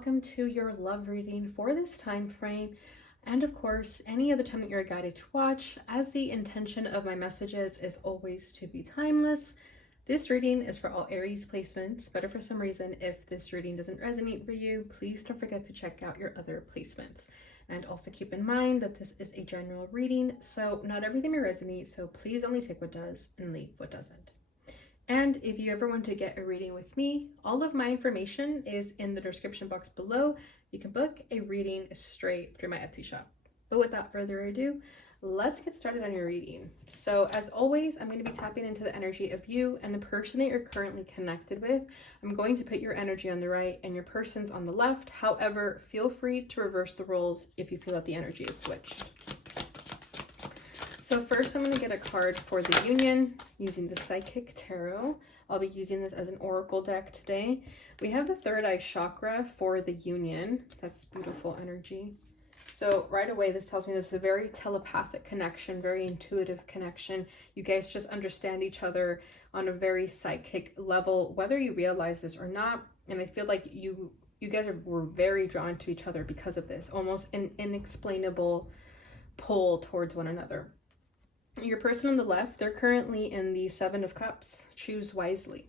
welcome to your love reading for this time frame, and of course any other time that you're guided to watch, as the intention of my messages is always to be timeless. This reading is for all Aries placements, but if for some reason if this reading doesn't resonate for you, please don't forget to check out your other placements. And also keep in mind that this is a general reading, so not everything may resonate, so please only take what does and leave what doesn't. And if you ever want to get a reading with me, all of my information is in the description box below. You can book a reading straight through my Etsy shop. But without further ado, let's get started on your reading. So as always, I'm going to be tapping into the energy of you and the person that you're currently connected with. I'm going to put your energy on the right and your person's on the left. However, feel free to reverse the roles if you feel that the energy is switched. So first I'm going to get a card for the union using the Psychic Tarot. I'll be using this as an oracle deck today. We have the third eye chakra for the union. That's beautiful energy. So right away, this tells me this is a very telepathic connection, very intuitive connection. You guys just understand each other on a very psychic level, whether you realize this or not. And I feel like you guys were very drawn to each other because of this, almost an inexplainable pull towards one another. Your person on the left, they're currently in the Seven of Cups. Choose wisely.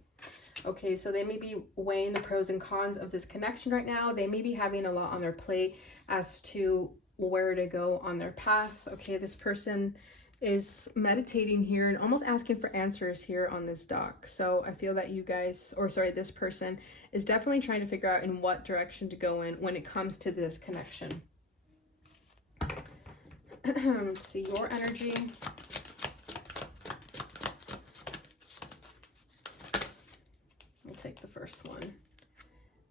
Okay, so they may be weighing the pros and cons of this connection right now. They may be having a lot on their plate as to where to go on their path. Okay, this person is meditating here and almost asking for answers here on this dock. So I feel that you guys, or sorry, this person is definitely trying to figure out in what direction to go in when it comes to this connection. Let's see your energy. We'll take the first one.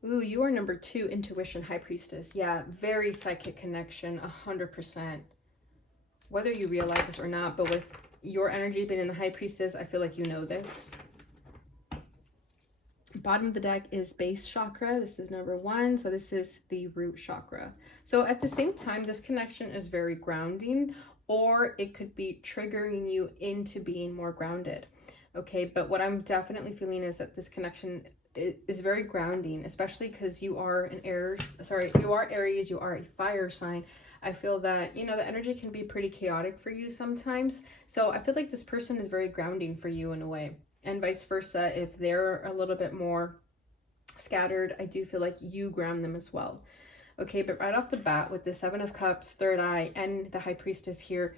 Ooh, you are number 2, Intuition, High Priestess. Yeah, very psychic connection, 100%. Whether you realize this or not, but with your energy being in the High Priestess, I feel like you know this. Bottom of the deck is base chakra. This is number 1, so this is the root chakra. So at the same time, this connection is very grounding, or it could be triggering you into being more grounded. Okay, but what I'm definitely feeling is that this connection is very grounding, especially because you are an Aries, you are Aries, you are a fire sign. I feel that, you know, the energy can be pretty chaotic for you sometimes. So I feel like this person is very grounding for you in a way. And vice versa, if they're a little bit more scattered, I do feel like you ground them as well. Okay, but right off the bat with the Seven of Cups, third eye, and the High Priestess here,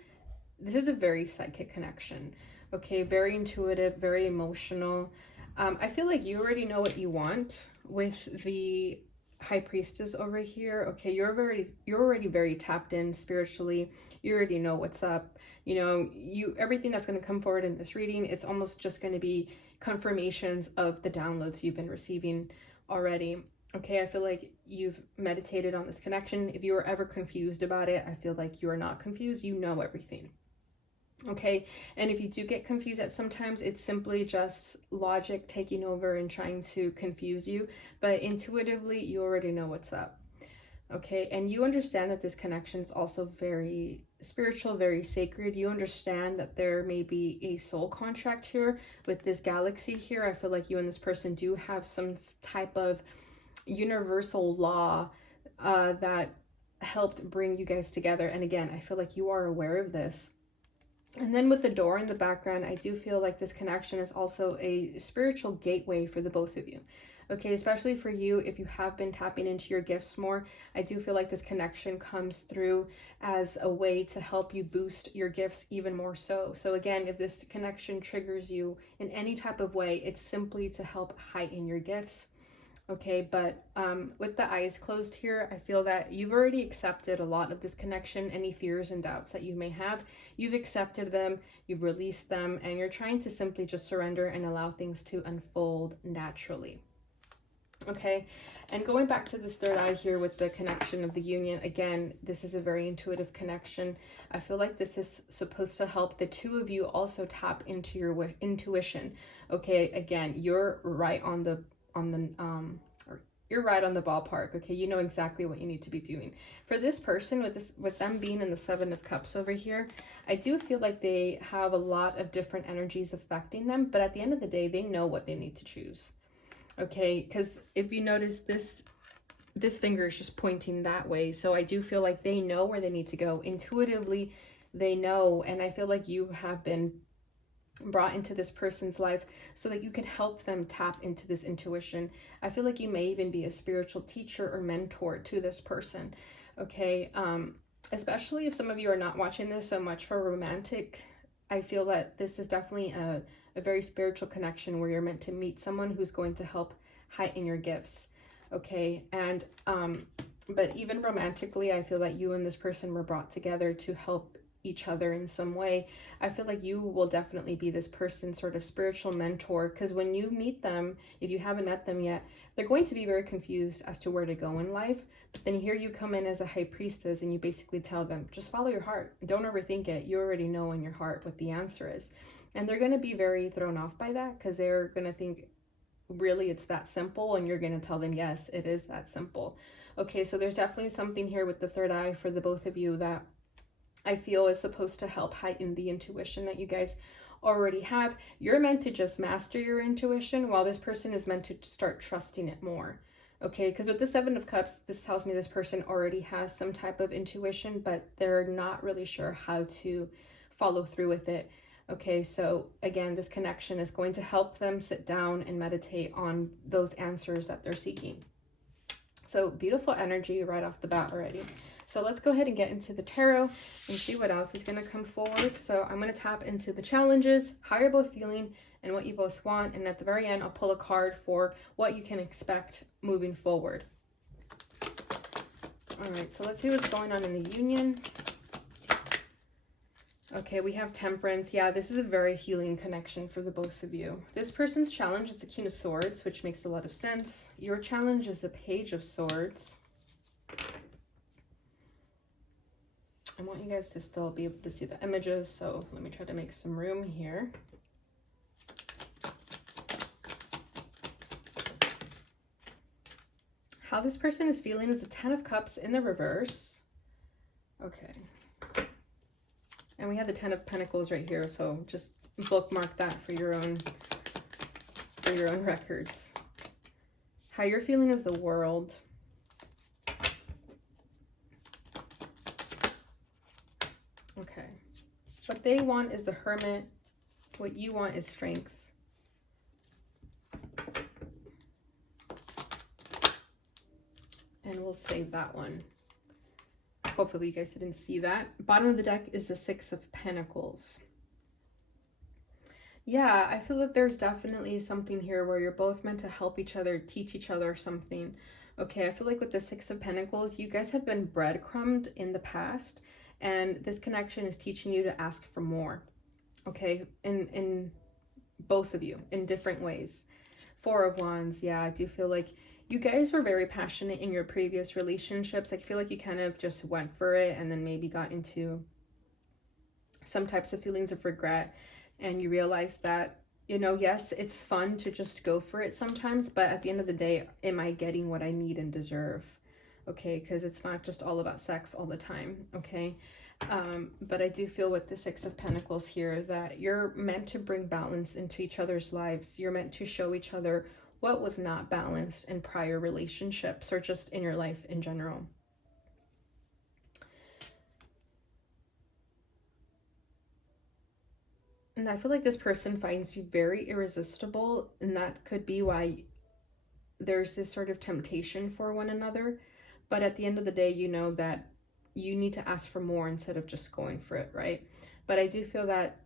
this is a very psychic connection. Okay, very intuitive, very emotional. I feel like you already know what you want with the High Priestess over here. Okay, you're already very tapped in spiritually. You already know what's up. You know, everything that's going to come forward in this reading, it's almost just going to be confirmations of the downloads you've been receiving already. Okay, I feel like you've meditated on this connection. If you were ever confused about it, I feel like you are not confused. You know everything. Okay, and if you do get confused at sometimes, it's simply just logic taking over and trying to confuse you, but intuitively you already know what's up. Okay, and you understand that this connection is also very spiritual, very sacred. You understand that there may be a soul contract here with this galaxy here. I feel like you and this person do have some type of universal law that helped bring you guys together. And again, I feel like you are aware of this. And then with the door in the background, I do feel like this connection is also a spiritual gateway for the both of you. Okay, especially for you, if you have been tapping into your gifts more, I do feel like this connection comes through as a way to help you boost your gifts even more so. So again, if this connection triggers you in any type of way, it's simply to help heighten your gifts. Okay, but with the eyes closed here, I feel that you've already accepted a lot of this connection. Any fears and doubts that you may have, you've accepted them, you've released them, and you're trying to simply just surrender and allow things to unfold naturally. Okay, and going back to this third eye here with the connection of the union, again, this is a very intuitive connection. I feel like this is supposed to help the two of you also tap into your intuition. Okay, again, you're right on the you're right on the ballpark. Okay, you know exactly what you need to be doing. For this person, with them being in the Seven of Cups over here, I do feel like they have a lot of different energies affecting them, but at the end of the day, they know what they need to choose. Okay, because if you notice, this this finger is just pointing that way. So I do feel like they know where they need to go. Intuitively, they know. And I feel like you have been brought into this person's life so that you can help them tap into this intuition. I feel like you may even be a spiritual teacher or mentor to this person. Okay. Especially if some of you are not watching this so much for romantic, I feel that this is definitely a very spiritual connection where you're meant to meet someone who's going to help heighten your gifts. Okay. And but even romantically, I feel that you and this person were brought together to help each other in some way. I feel like you will definitely be this person's sort of spiritual mentor, because when you meet them, if you haven't met them yet, they're going to be very confused as to where to go in life. But then here you come in as a high priestess and you basically tell them, just follow your heart. Don't overthink it. You already know in your heart what the answer is. And they're going to be very thrown off by that, because they're going to think, really, it's that simple? And you're going to tell them, yes, it is that simple. Okay, so there's definitely something here with the third eye for the both of you that I feel is supposed to help heighten the intuition that you guys already have. You're meant to just master your intuition, while this person is meant to start trusting it more. Okay, because with the Seven of Cups, this tells me this person already has some type of intuition, but they're not really sure how to follow through with it. Okay, so again, this connection is going to help them sit down and meditate on those answers that they're seeking. So beautiful energy right off the bat already. So let's go ahead and get into the tarot and see what else is going to come forward. So I'm going to tap into the challenges, how you're both feeling, and what you both want. And at the very end, I'll pull a card for what you can expect moving forward. All right, so let's see what's going on in the union. Okay, we have Temperance. Yeah, this is a very healing connection for the both of you. This person's challenge is the King of Swords, which makes a lot of sense. Your challenge is the Page of Swords. I want you guys to still be able to see the images, so let me try to make some room here. How this person is feeling is the Ten of Cups in the reverse. Okay. And we have the Ten of Pentacles right here, so just bookmark that for your own records. How you're feeling is the World. Okay. What they want is the Hermit. What you want is Strength. And we'll save that one. Hopefully you guys didn't see that. Bottom of the deck is the Six of Pentacles. Yeah, I feel that there's definitely something here where you're both meant to help each other, teach each other something. Okay, I feel like with the Six of Pentacles, you guys have been breadcrumbed in the past, and this connection is teaching you to ask for more. Okay, in both of you, in different ways. Four of Wands, yeah, I do feel like you guys were very passionate in your previous relationships. I feel like you kind of just went for it and then maybe got into some types of feelings of regret, and you realized that, you know, yes, it's fun to just go for it sometimes, but at the end of the day, am I getting what I need and deserve? Okay, because it's not just all about sex all the time, okay? But I do feel with the Six of Pentacles here that you're meant to bring balance into each other's lives. You're meant to show each other what was not balanced in prior relationships or just in your life in general. And I feel like this person finds you very irresistible, and that could be why there's this sort of temptation for one another. But at the end of the day, you know that you need to ask for more instead of just going for it, right? But I do feel that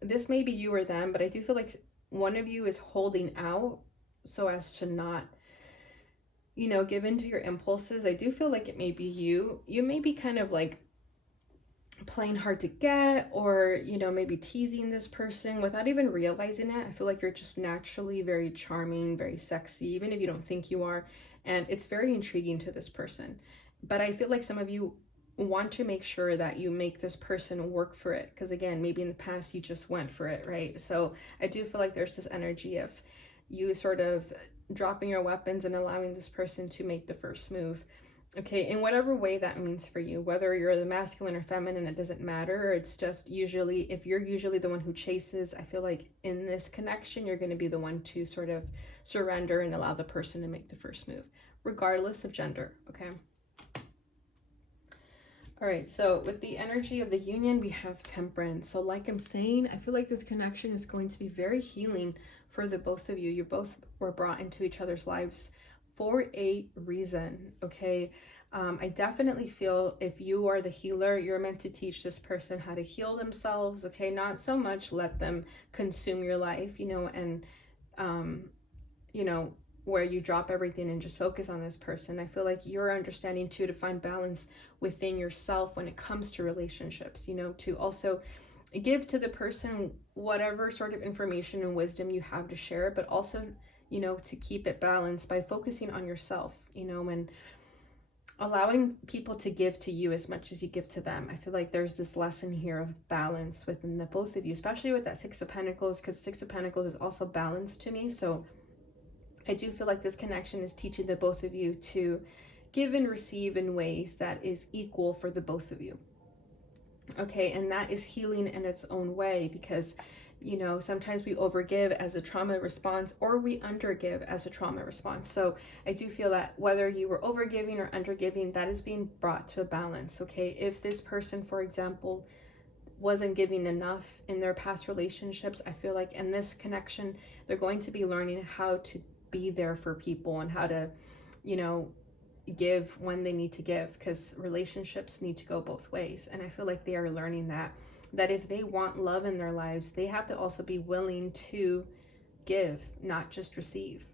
this may be you or them, but I do feel like one of you is holding out so as to not, you know, give in to your impulses. I do feel like it may be you. You may be kind of like playing hard to get, or, you know, maybe teasing this person without even realizing it. I feel like you're just naturally very charming, very sexy, even if you don't think you are. And it's very intriguing to this person. But I feel like some of you want to make sure that you make this person work for it. Because again, maybe in the past you just went for it, right? So I do feel like there's this energy of you sort of dropping your weapons and allowing this person to make the first move. Okay, in whatever way that means for you, whether you're the masculine or feminine, it doesn't matter. It's just usually, if you're usually the one who chases, I feel like in this connection, you're going to be the one to sort of surrender and allow the person to make the first move, regardless of gender, okay? All right, so with the energy of the union, we have Temperance. So like I'm saying, I feel like this connection is going to be very healing for the both of you. You both were brought into each other's lives for a reason, okay? I definitely feel if you are the healer, you're meant to teach this person how to heal themselves, okay? Not so much let them consume your life, you know, and, you know, where you drop everything and just focus on this person. I feel like you're understanding too to find balance within yourself when it comes to relationships, you know, to also give to the person whatever sort of information and wisdom you have to share, but also, you know, to keep it balanced by focusing on yourself, you know, and allowing people to give to you as much as you give to them. I feel like there's this lesson here of balance within the both of you, especially with that Six of Pentacles, because Six of Pentacles is also balance to me. So I do feel like this connection is teaching the both of you to give and receive in ways that is equal for the both of you. Okay, and that is healing in its own way, because, you know, sometimes we overgive as a trauma response or we undergive as a trauma response. So I do feel that whether you were overgiving or undergiving, that is being brought to a balance. Okay, if this person, for example, wasn't giving enough in their past relationships, I feel like in this connection, they're going to be learning how to be there for people and how to, you know, give when they need to give, because relationships need to go both ways. And I feel like they are learning that if they want love in their lives, they have to also be willing to give, not just receive.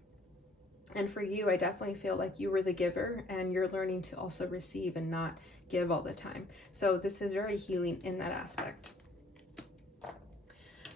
And for you, I definitely feel like you were the giver and you're learning to also receive and not give all the time. So this is very healing in that aspect.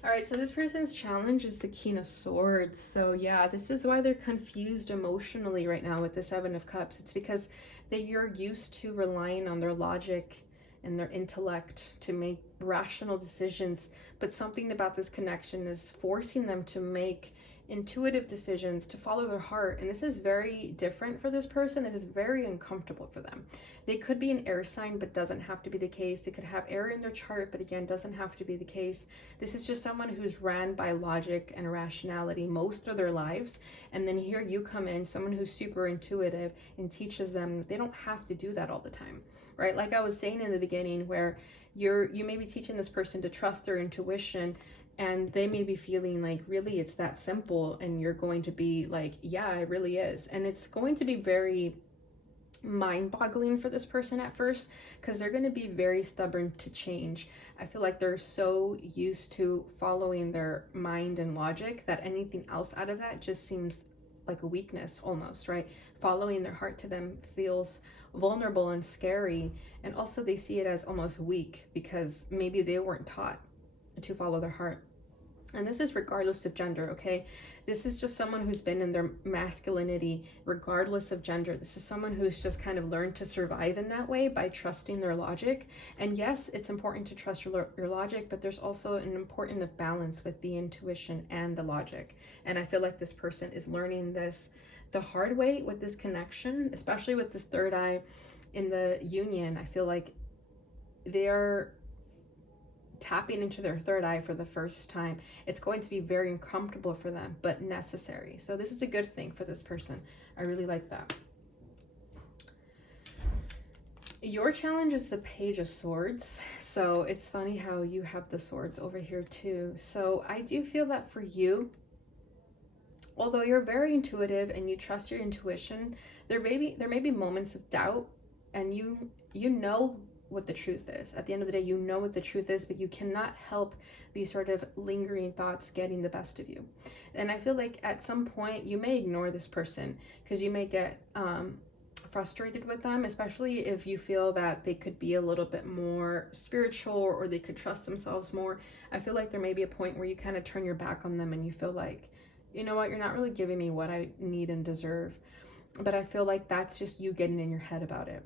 All right, so this person's challenge is the King of Swords. So yeah, this is why they're confused emotionally right now with the Seven of Cups. It's because you're used to relying on their logic and their intellect to make rational decisions, but something about this connection is forcing them to make intuitive decisions, to follow their heart. And this is very different for this person. It is very uncomfortable for them. They could be an air sign, but doesn't have to be the case. They could have air in their chart, but again, doesn't have to be the case. This is just someone who's ran by logic and rationality most of their lives. And then here you come in, someone who's super intuitive, and teaches them that they don't have to do that all the time, right? Like I was saying in the beginning, where you may be teaching this person to trust their intuition, and they may be feeling like, really, it's that simple. And you're going to be like, yeah, it really is. And it's going to be very mind-boggling for this person at first, because they're going to be very stubborn to change. I feel like they're so used to following their mind and logic that anything else out of that just seems like a weakness almost, right? Following their heart to them feels vulnerable and scary. And also they see it as almost weak because maybe they weren't taught to follow their heart. And this is regardless of gender, okay? This is just someone who's been in their masculinity regardless of gender. This is someone who's just kind of learned to survive in that way by trusting their logic. And yes, it's important to trust your logic, but there's also an important of balance with the intuition and the logic. And I feel like this person is learning this the hard way with this connection, especially with this third eye in the union. I feel like they're tapping into their third eye for the first time. It's going to be very uncomfortable for them, but necessary. So this is a good thing for this person. I really like that. Your challenge is the Page of Swords. So it's funny how you have the swords over here too. So I do feel that for you, although you're very intuitive and you trust your intuition, there may be moments of doubt, and you know what the truth is. At the end of the day, you know what the truth is, but you cannot help these sort of lingering thoughts getting the best of you. And I feel like at some point you may ignore this person because you may get frustrated with them, especially if you feel that they could be a little bit more spiritual or they could trust themselves more. I feel like there may be a point where you kind of turn your back on them and you feel like, you know what, you're not really giving me what I need and deserve. But I feel like that's just you getting in your head about it.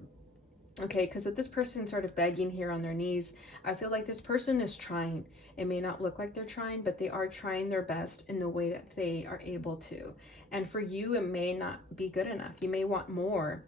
Okay, because with this person sort of begging here on their knees, I feel like this person is trying. It may not look like they're trying, but they are trying their best in the way that they are able to. And for you, it may not be good enough. You may want more.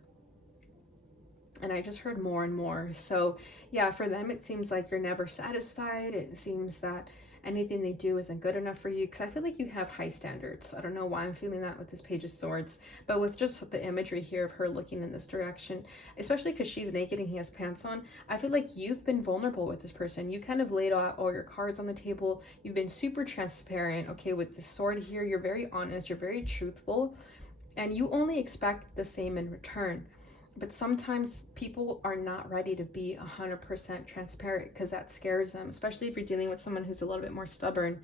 And I just heard more and more. So yeah, for them, it seems like you're never satisfied. It seems that anything they do isn't good enough for you, because I feel like you have high standards. I don't know why I'm feeling that with this Page of Swords, but with just the imagery here of her looking in this direction, especially because she's naked and he has pants on, I feel like you've been vulnerable with this person. You kind of laid out all your cards on the table. You've been super transparent, okay? With this sword here, you're very honest, you're very truthful, and you only expect the same in return. But sometimes people are not ready to be 100% transparent because that scares them, especially if you're dealing with someone who's a little bit more stubborn.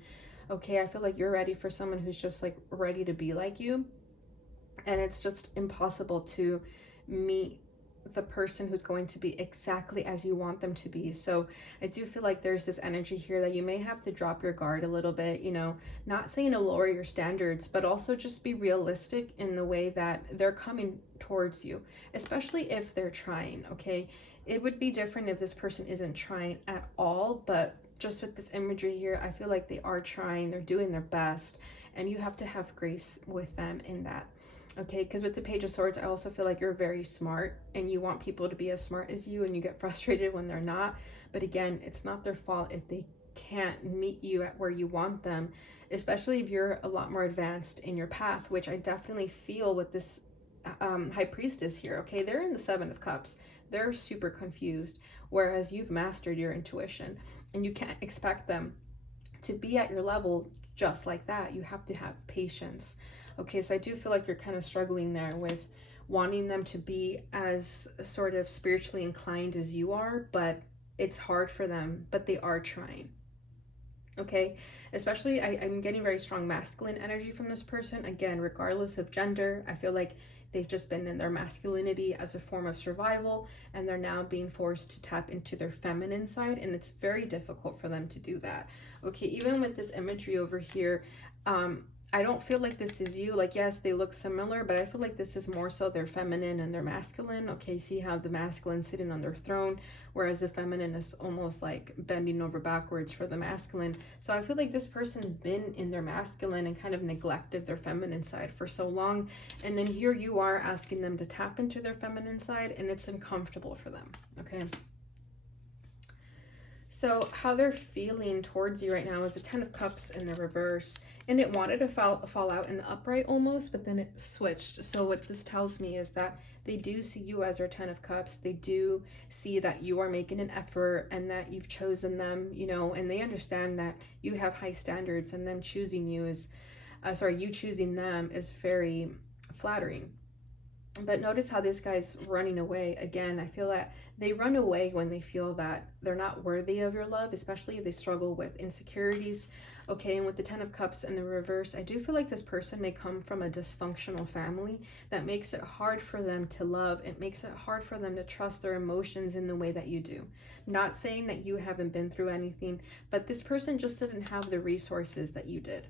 Okay, I feel like you're ready for someone who's just like ready to be like you. And it's just impossible to meet the person who's going to be exactly as you want them to be. So I do feel like there's this energy here that you may have to drop your guard a little bit, you know, not saying to lower your standards, but also just be realistic in the way that they're coming towards you, especially if they're trying. Okay, it would be different if this person isn't trying at all, but just with this imagery here, I feel like they are trying, they're doing their best, and you have to have grace with them in that. Okay, because with the Page of Swords, I also feel like you're very smart and you want people to be as smart as you, and you get frustrated when they're not. But again, it's not their fault if they can't meet you at where you want them, especially if you're a lot more advanced in your path, which I definitely feel with this High Priestess here. Okay, they're in the Seven of Cups. They're super confused, whereas you've mastered your intuition, and you can't expect them to be at your level just like that. You have to have patience. Okay, so I do feel like you're kind of struggling there with wanting them to be as sort of spiritually inclined as you are, but it's hard for them, but they are trying. Okay, especially I'm getting very strong masculine energy from this person. Again, regardless of gender, I feel like they've just been in their masculinity as a form of survival, and they're now being forced to tap into their feminine side, and it's very difficult for them to do that. Okay, even with this imagery over here, I don't feel like this is you. Like, yes, they look similar, but I feel like this is more so their feminine and their masculine. Okay, see how the masculine sitting on their throne, whereas the feminine is almost like bending over backwards for the masculine. So I feel like this person's been in their masculine and kind of neglected their feminine side for so long. And then here you are asking them to tap into their feminine side, and it's uncomfortable for them. Okay. So how they're feeling towards you right now is the Ten of Cups in the reverse. And it wanted to fall out in the upright almost, but then it switched. So what this tells me is that they do see you as their Ten of Cups. They do see that you are making an effort and that you've chosen them, you know, and they understand that you have high standards, and them choosing you is, you choosing them is very flattering. But notice how this guy's running away. Again, I feel that they run away when they feel that they're not worthy of your love, especially if they struggle with insecurities. Okay, and with the Ten of Cups in the reverse, I do feel like this person may come from a dysfunctional family that makes it hard for them to love. It makes it hard for them to trust their emotions in the way that you do. Not saying that you haven't been through anything, but this person just didn't have the resources that you did.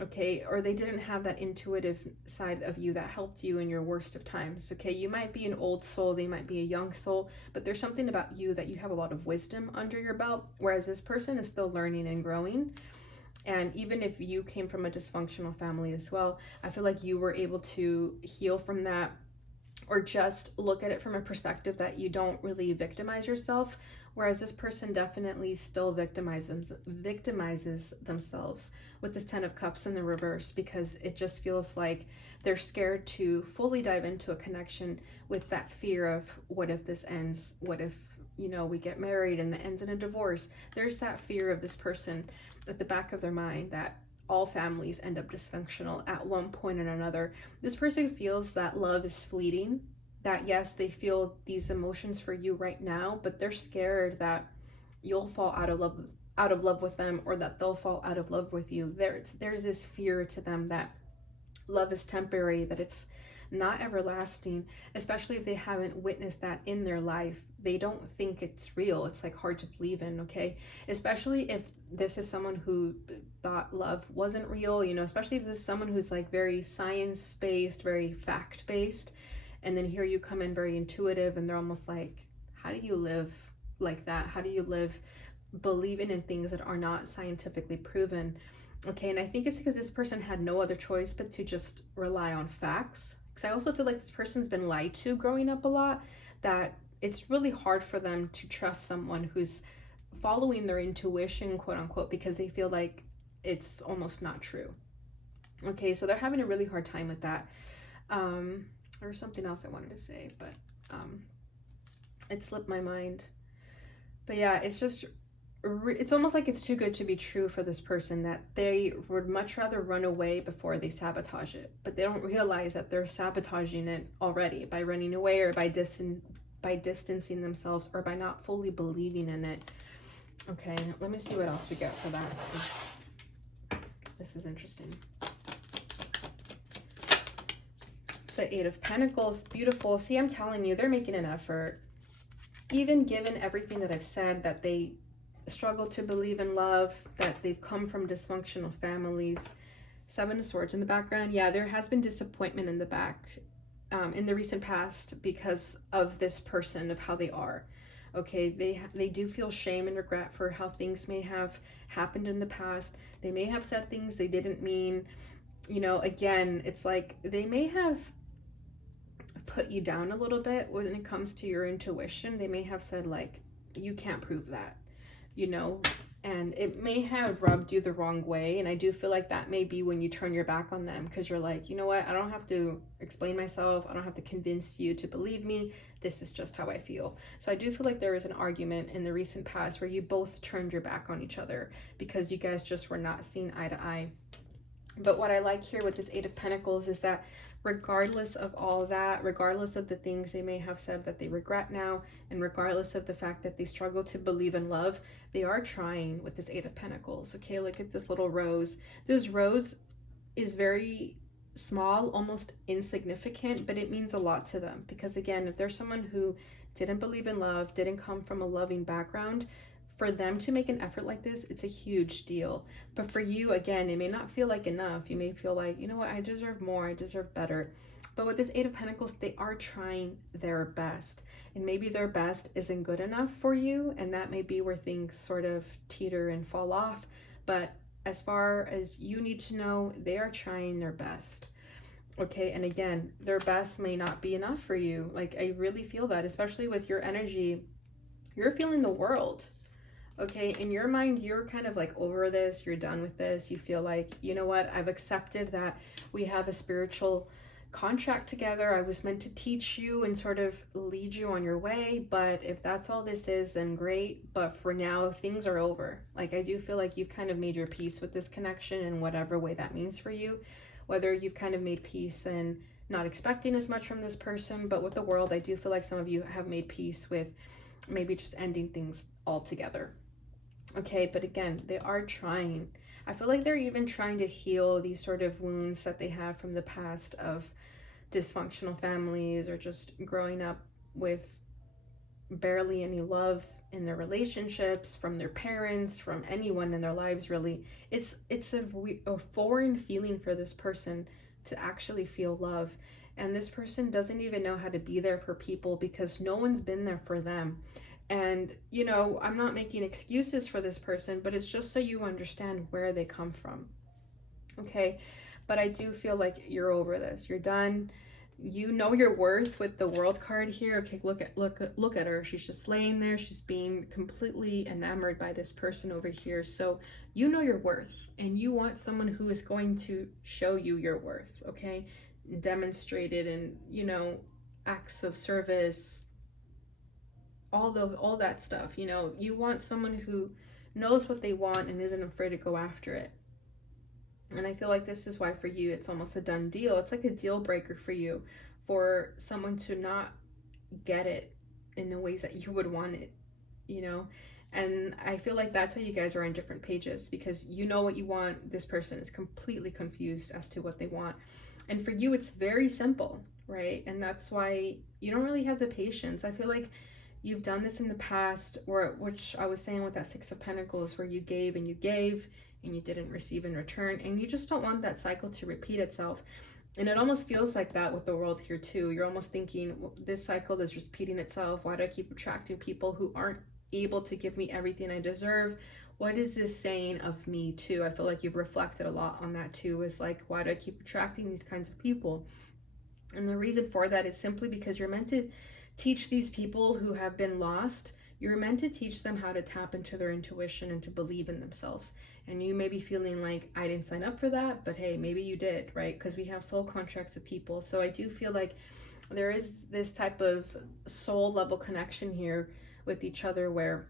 Okay, or they didn't have that intuitive side of you that helped you in your worst of times. Okay, you might be an old soul, they might be a young soul, but there's something about you that you have a lot of wisdom under your belt, whereas this person is still learning and growing. And even if you came from a dysfunctional family as well, I feel like you were able to heal from that, or just look at it from a perspective that you don't really victimize yourself, whereas this person definitely still victimizes themselves with this Ten of Cups in the reverse, because it just feels like they're scared to fully dive into a connection with that fear of, what if this ends? What if, you know, we get married and it ends in a divorce? There's that fear of this person at the back of their mind that all families end up dysfunctional at one point or another. This person feels that love is fleeting, that yes, they feel these emotions for you right now, but they're scared that you'll fall out of love with them, or that they'll fall out of love with you. There's this fear to them that love is temporary, that it's not everlasting, especially if they haven't witnessed that in their life. They don't think it's real. It's like hard to believe in, okay? Especially if this is someone who thought love wasn't real, you know, especially if this is someone who's like very science-based, very fact-based, and then here you come in very intuitive, and they're almost like, how do you live like that? How do you live believing in things that are not scientifically proven? Okay, and I think it's because this person had no other choice but to just rely on facts. Because I also feel like this person's been lied to growing up a lot, that it's really hard for them to trust someone who's following their intuition, quote unquote, because they feel like it's almost not true. Okay, so they're having a really hard time with that. There was something else I wanted to say, but it slipped my mind. But yeah, it's just, it's almost like it's too good to be true for this person, that they would much rather run away before they sabotage it. But they don't realize that they're sabotaging it already by running away, or by distancing themselves, or by not fully believing in it. Okay, let me see what else we get for that. This is interesting. The Eight of Pentacles, beautiful. See, I'm telling you, they're making an effort. Even given everything that I've said, that they struggle to believe in love, that they've come from dysfunctional families. Seven of Swords in the background. Yeah, there has been disappointment in the back, in the recent past, because of this person, of how they are. Okay, they do feel shame and regret for how things may have happened in the past. They may have said things they didn't mean. You know, again, it's like they may have put you down a little bit when it comes to your intuition. They may have said, like, you can't prove that, you know, and it may have rubbed you the wrong way. And I do feel like that may be when you turn your back on them, because you're like, you know what, I don't have to explain myself, I don't have to convince you to believe me, this is just how I feel. So I do feel like there was an argument in the recent past where you both turned your back on each other because you guys just were not seeing eye to eye. But what I like here with this Eight of Pentacles is that regardless of all that, regardless of the things they may have said that they regret now, and regardless of the fact that they struggle to believe in love, they are trying with this Eight of Pentacles. Okay, look at this little rose. This rose is very small, almost insignificant, but it means a lot to them. Because again, if there's someone who didn't believe in love, didn't come from a loving background, for them to make an effort like this, it's a huge deal. But for you, again, it may not feel like enough. You may feel like, you know what, I deserve more, I deserve better. But with this Eight of Pentacles, they are trying their best. And maybe their best isn't good enough for you, and that may be where things sort of teeter and fall off. But as far as you need to know, they are trying their best. Okay, and again, their best may not be enough for you. Like, I really feel that, especially with your energy. You're feeling the world. Okay, in your mind, you're kind of like over this, you're done with this. You feel like, you know what, I've accepted that we have a spiritual contract together. I was meant to teach you and sort of lead you on your way, but if that's all this is, then great. But for now, things are over. Like, I do feel like you've kind of made your peace with this connection in whatever way that means for you. Whether you've kind of made peace and not expecting as much from this person, but with the world, I do feel like some of you have made peace with maybe just ending things altogether. Okay, but again, they are trying. I feel like they're even trying to heal these sort of wounds that they have from the past of dysfunctional families, or just growing up with barely any love in their relationships, from their parents, from anyone in their lives, really. It's a foreign feeling for this person to actually feel love. And this person doesn't even know how to be there for people because no one's been there for them. And, you know, I'm not making excuses for this person, but it's just so you understand where they come from. Okay, but I do feel like you're over this. You're done. You know your worth with the World card here. Okay, look at her. She's just laying there. She's being completely enamored by this person over here. So you know your worth, and you want someone who is going to show you your worth. Okay, demonstrate it in, you know, acts of service, all that stuff. You know, you want someone who knows what they want and isn't afraid to go after it. And I feel like this is why for you it's almost a done deal. It's like a deal breaker for you, for someone to not get it in the ways that you would want it, you know. And I feel like that's why you guys are on different pages, because you know what you want. This person is completely confused as to what they want. And for you, it's very simple, right? And that's why you don't really have the patience. I feel like you've done this in the past, or which I was saying with that Six of Pentacles, where you gave and you gave and you didn't receive in return, and you just don't want that cycle to repeat itself. And it almost feels like that with the World here too. You're almost thinking, well, this cycle is repeating itself. Why do I keep attracting people who aren't able to give me everything I deserve? What is this saying of me too? I feel like you've reflected a lot on that too. Is like, why do I keep attracting these kinds of people? And the reason for that is simply because you're meant to teach these people who have been lost. you're meant to teach them how to tap into their intuition and to believe in themselves. And you may be feeling like, I didn't sign up for that, but hey, maybe you did, right? Because we have soul contracts with people. So I do feel like there is this type of soul level connection here with each other where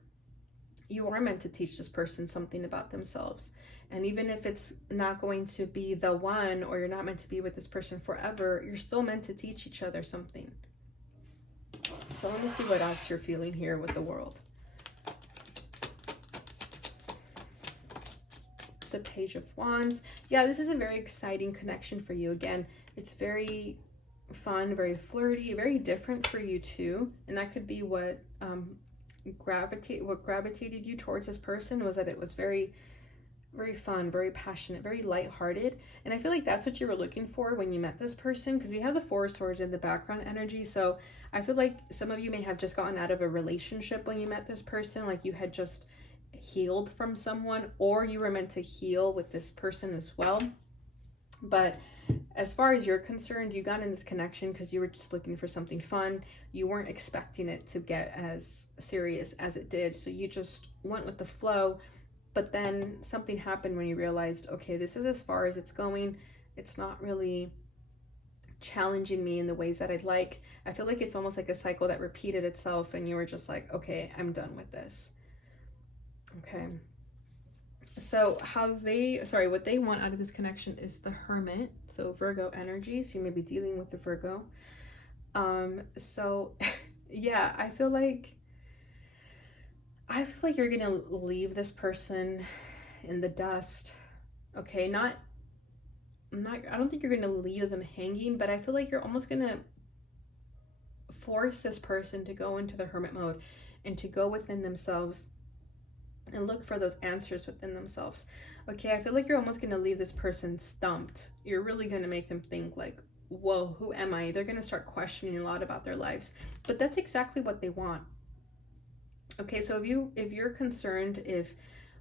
you are meant to teach this person something about themselves. And even if it's not going to be the one, or you're not meant to be with this person forever, you're still meant to teach each other something. So let me see what else you're feeling here with the World. The Page of Wands. Yeah, this is a very exciting connection for you. Again, it's very fun, very flirty, very different for you too. And that could be what gravitated you towards this person, was that it was very fun, very passionate, very lighthearted. And I feel like that's what you were looking for when you met this person, because we have the Four of Swords in the background energy. So I feel like some of you may have just gotten out of a relationship when you met this person, like you had just healed from someone, or you were meant to heal with this person as well. But as far as you're concerned, you got in this connection because you were just looking for something fun. You weren't expecting it to get as serious as it did, so you just went with the flow. But then something happened when you realized, okay, this is as far as it's going. It's not really challenging me in the ways that I'd like. I feel like it's almost like a cycle that repeated itself, and you were just like, okay, I'm done with this. Okay. So what they want out of this connection is the Hermit. So Virgo energy. So you may be dealing with the Virgo. So yeah, I feel like you're gonna leave this person in the dust. Okay, I don't think you're gonna leave them hanging, but I feel like you're almost gonna force this person to go into the hermit mode and to go within themselves and look for those answers within themselves. Okay, I feel like you're almost going to leave this person stumped. You're really going to make them think like, whoa, who am I? They're going to start questioning a lot about their lives. But that's exactly what they want. Okay, so if you're concerned if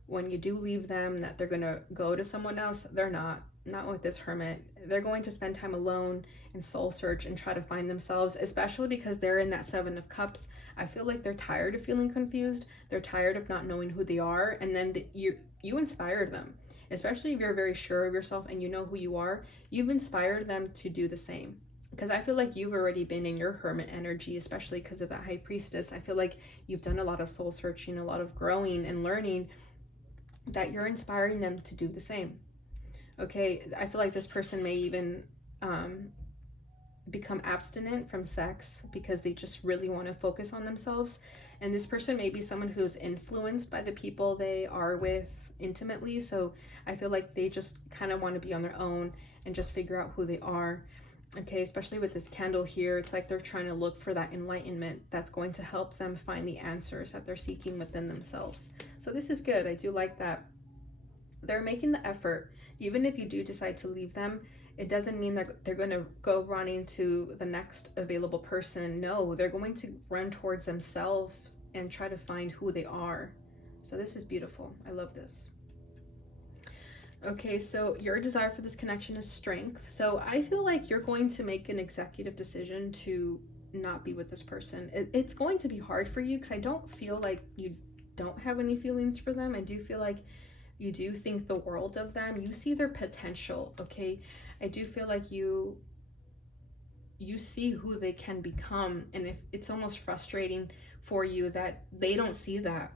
when you do leave them that they're going to go to someone else, they're not with this hermit. They're going to spend time alone and soul search and try to find themselves, especially because they're in that Seven of Cups. I feel like they're tired of feeling confused. They're tired of not knowing who they are. And then you inspired them, especially if you're very sure of yourself and you know who you are. You've inspired them to do the same. Because I feel like you've already been in your hermit energy, especially because of that High Priestess. I feel like you've done a lot of soul searching, a lot of growing and learning, that you're inspiring them to do the same. Okay, I feel like this person may even become abstinent from sex because they just really want to focus on themselves. And this person may be someone who's influenced by the people they are with intimately. So I feel like they just kind of want to be on their own and just figure out who they are. Okay, especially with this candle here, it's like they're trying to look for that enlightenment that's going to help them find the answers that they're seeking within themselves. So this is good. I do like that. They're making the effort. Even if you do decide to leave them, it doesn't mean that they're going to go running to the next available person. No, they're going to run towards themselves and try to find who they are. So this is beautiful. I love this. Okay, so your desire for this connection is strength. So I feel like you're going to make an executive decision to not be with this person. It's going to be hard for you because I don't feel like you don't have any feelings for them. I do feel like you do think the world of them. You see their potential, okay? I do feel like you see who they can become, and if it's almost frustrating for you that they don't see that,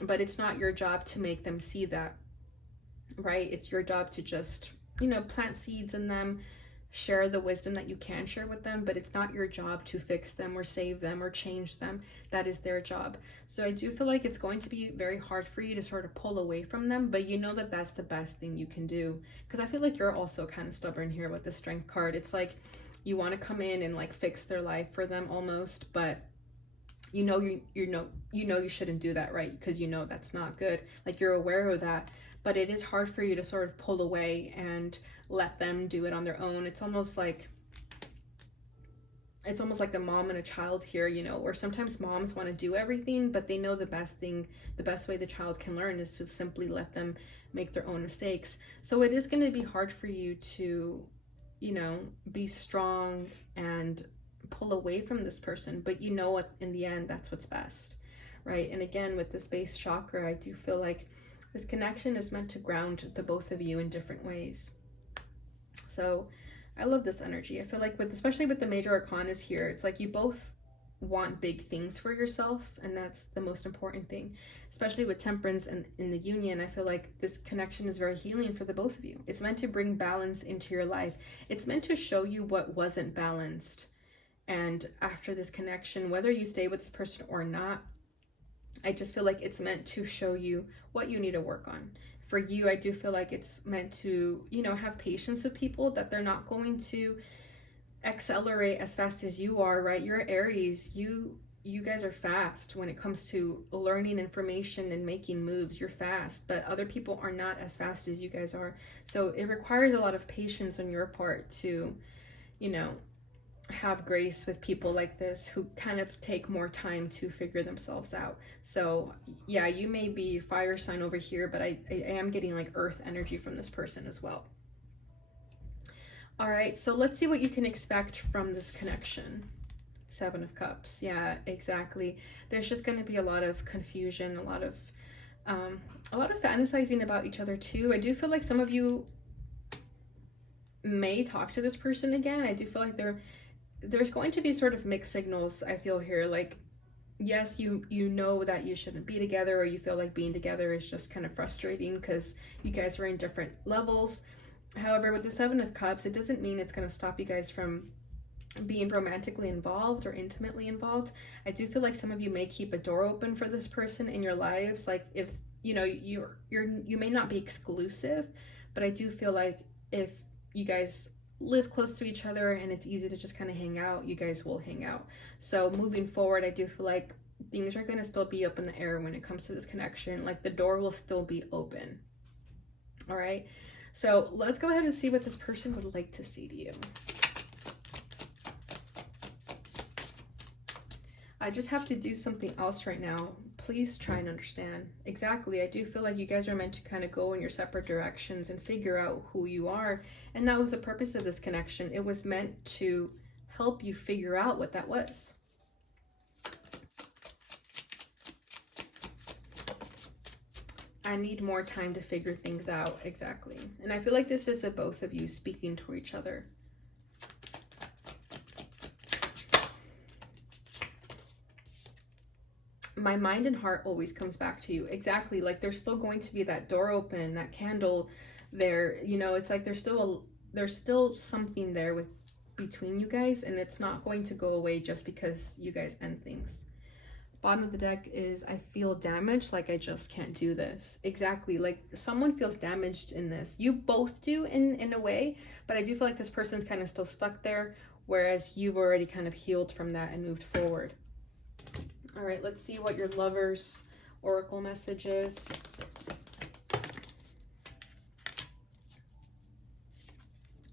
but it's not your job to make them see that, right? It's your job to just, plant seeds in them, share the wisdom that you can share with them, but it's not your job to fix them or save them or change them. That is their job. So I do feel like it's going to be very hard for you to sort of pull away from them, but you know that that's the best thing you can do. Because I feel like you're also kind of stubborn here with the Strength card. It's like you want to come in and like fix their life for them almost, but you shouldn't do that, right? Because that's not good. Like you're aware of that, but it is hard for you to sort of pull away and let them do it on their own. It's almost like a mom and a child here, where sometimes moms want to do everything, but they know the best way the child can learn is to simply let them make their own mistakes. So it is going to be hard for you to, be strong and pull away from this person, but what, in the end, that's what's best, right? And again, with this base chakra, I do feel like this connection is meant to ground the both of you in different ways. So I love this energy. I feel like especially with the major arcanas here, it's like you both want big things for yourself, and that's the most important thing. Especially with temperance and in the union, I feel like this connection is very healing for the both of you. It's meant to bring balance into your life. It's meant to show you what wasn't balanced. And after this connection, whether you stay with this person or not, I just feel like it's meant to show you what you need to work on. For you, I do feel like it's meant to, you know, have patience with people, that they're not going to accelerate as fast as you are, right? You're Aries. You guys are fast when it comes to learning information and making moves. You're fast, but other people are not as fast as you guys are. So it requires a lot of patience on your part to, you know, have grace with people like this who kind of take more time to figure themselves out. So yeah, you may be fire sign over here, but I am getting like earth energy from this person as well. All right, so let's see what you can expect from this connection. Seven of Cups. Yeah, exactly. There's just going to be a lot of confusion, a lot of fantasizing about each other too. I do feel like some of you may talk to this person again. I do feel like there's going to be sort of mixed signals, I feel here. Like, yes, you know that you shouldn't be together, or you feel like being together is just kind of frustrating because you guys are in different levels. However, with the Seven of Cups, it doesn't mean it's going to stop you guys from being romantically involved or intimately involved. I do feel like some of you may keep a door open for this person in your lives. Like, if you know, you may not be exclusive, but I do feel like if you guys live close to each other and it's easy to just kind of hang out, you guys will hang out. So moving forward, I do feel like things are going to still be up in the air when it comes to this connection. Like, the door will still be open. All right, so let's go ahead and see what this person would like to see to you. I just have to do something else right now. Please try and understand. Exactly. I do feel like you guys are meant to kind of go in your separate directions and figure out who you are. And that was the purpose of this connection. It was meant to help you figure out what that was. I need more time to figure things out. Exactly. And I feel like this is the both of you speaking to each other. My mind and heart always comes back to you. Exactly. Like, there's still going to be that door open, that candle there. You know, it's like there's still something there between you guys, and it's not going to go away just because you guys end things. Bottom of the deck is, I feel damaged, like I just can't do this. Exactly. Like, someone feels damaged in this. You both do in a way, but I do feel like this person's kind of still stuck there, whereas you've already kind of healed from that and moved forward. All right, let's see what your lover's oracle message is.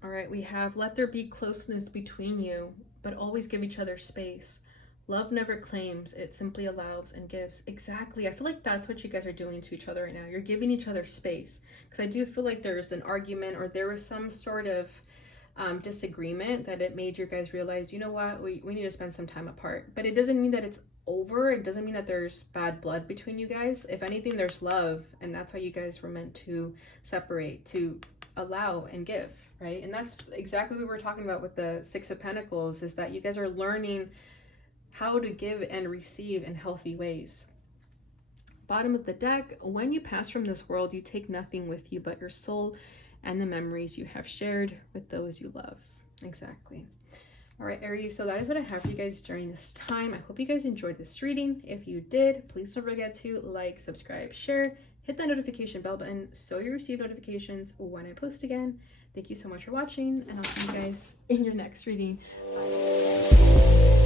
All right, we have, let there be closeness between you, but always give each other space. Love never claims, it simply allows and gives. Exactly. I feel like that's what you guys are doing to each other right now. You're giving each other space. Because I do feel like there's an argument, or there was some sort of disagreement that it made you guys realize, you know what, we need to spend some time apart. But it doesn't mean that it's over. It doesn't mean that there's bad blood between you guys. If anything, there's love, and that's how you guys were meant to separate, to allow and give, right? And that's exactly what we're talking about with the Six of Pentacles, is that you guys are learning how to give and receive in healthy ways. Bottom of the deck, when you pass from this world, you take nothing with you but your soul and the memories you have shared with those you love. Exactly. All right, Aries, so that is what I have for you guys during this time. I hope you guys enjoyed this reading. If you did, please don't forget to like, subscribe, share, hit that notification bell button so you receive notifications when I post again. Thank you so much for watching, and I'll see you guys in your next reading. Bye.